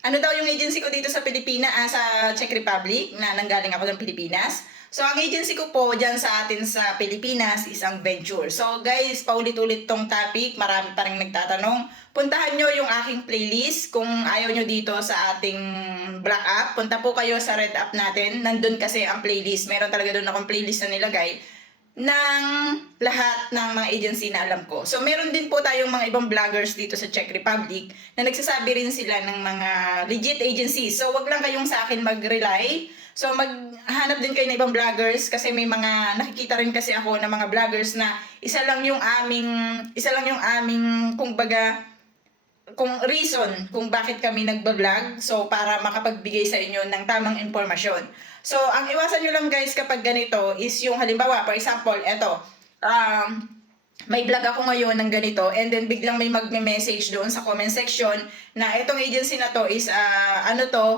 ano daw yung agency ko dito sa sa Czech Republic, na nanggaling ako ng Pilipinas. So, ang agency ko po dyan sa atin sa Pilipinas is ang Venture. So, guys, paulit-ulit tong topic. Marami pa rin nagtatanong. Puntahan nyo yung aking playlist. Kung ayaw nyo dito sa ating Black App, punta po kayo sa Red App natin. Nandun kasi ang playlist. Meron talaga doon akong playlist na nilagay ng lahat ng mga agency na alam ko. So, meron din po tayong mga ibang vloggers dito sa Czech Republic na nagsasabi rin sila ng mga legit agencies. So, wag lang kayong sa akin mag-rely. So, maghanap din kayo ng ibang vloggers kasi may mga nakikita rin kasi ako ng mga vloggers na isa lang yung aming kung reason kung bakit kami nagba-vlog, so para makapagbigay sa inyo ng tamang impormasyon. So, ang iwasan nyo lang guys kapag ganito is yung halimbawa, for example, may vlog ako ngayon ng ganito and then biglang may magme-message doon sa comment section na itong agency na to is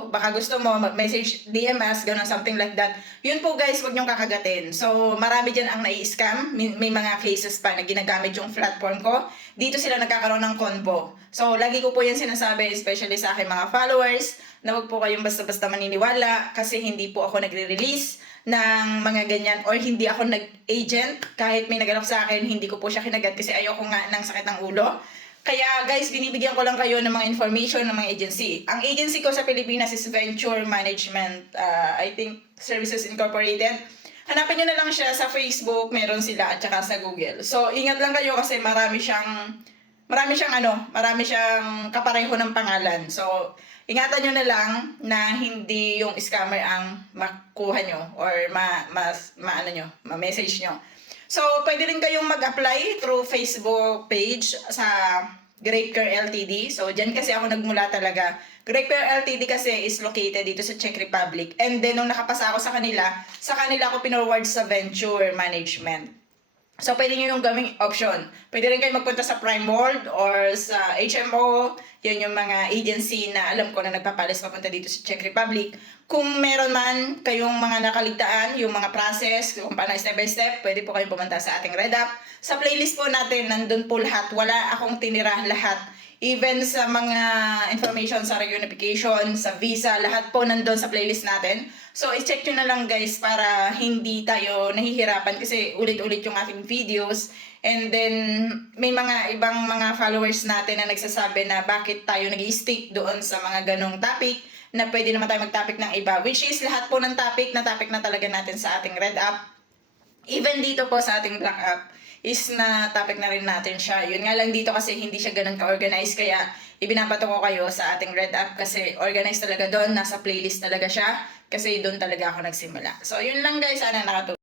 baka gusto mo mag-message DM us, gano'n, something like that. Yun po guys, wag niyong kakagatin. So, marami dyan ang nai-scam. May mga cases pa na ginagamit yung platform ko. Dito sila nagkakaroon ng convo. So, lagi ko po yan sinasabi, especially sa aking mga followers, na wag po kayong basta-basta maniniwala kasi hindi po ako nagre-release ng mga ganyan or hindi ako nag-agent. Kahit may nagalok sa akin, hindi ko po siya kinagat kasi ayoko nga ng sakit ng ulo. Kaya guys, binibigyan ko lang kayo ng mga information ng mga agency. Ang agency ko sa Pilipinas is Venture Management, I think, Services Incorporated. Hanapin nyo na lang siya sa Facebook, meron sila, at saka sa Google. So, ingat lang kayo kasi marami siyang kapareho ng pangalan. So, ingatan nyo na lang na hindi yung scammer ang makuha nyo or ma-message nyo. So, pwede rin kayong mag-apply through Facebook page sa Great Care LTD. So, dyan kasi ako nagmula talaga. Great Care LTD kasi is located dito sa Czech Republic. And then, nung nakapasa ako sa kanila ako pinorward sa Venture Management. So, pwede nyo yung gawing option. Pwede rin kayo magpunta sa Prime World or sa HMO. Yan yung mga agency na alam ko na nagpapalis papunta dito sa Czech Republic. Kung meron man kayong mga nakaligtaan, yung mga process, kung paano step by step, pwede po kayong pumunta sa ating Red App. Sa playlist po natin, nandun po lahat. Wala akong tinira lahat. Even sa mga information sa reunification, sa visa, lahat po nandun sa playlist natin. So, i-check nyo na lang guys para hindi tayo nahihirapan kasi ulit-ulit yung ating videos. And then, may mga ibang mga followers natin na nagsasabi na bakit tayo nag-i-stick doon sa mga ganong topic na pwede naman tayo mag-topic ng iba. Which is, lahat po ng topic na talaga natin sa ating Red App. Even dito po sa ating Black App is na topic na rin natin siya. Yun nga lang dito kasi hindi siya ganun ka-organize, kaya ibinabato ko kayo sa ating Red App kasi organized talaga doon, nasa playlist talaga siya kasi doon talaga ako nagsimula. So yun lang guys, sana nakatulong.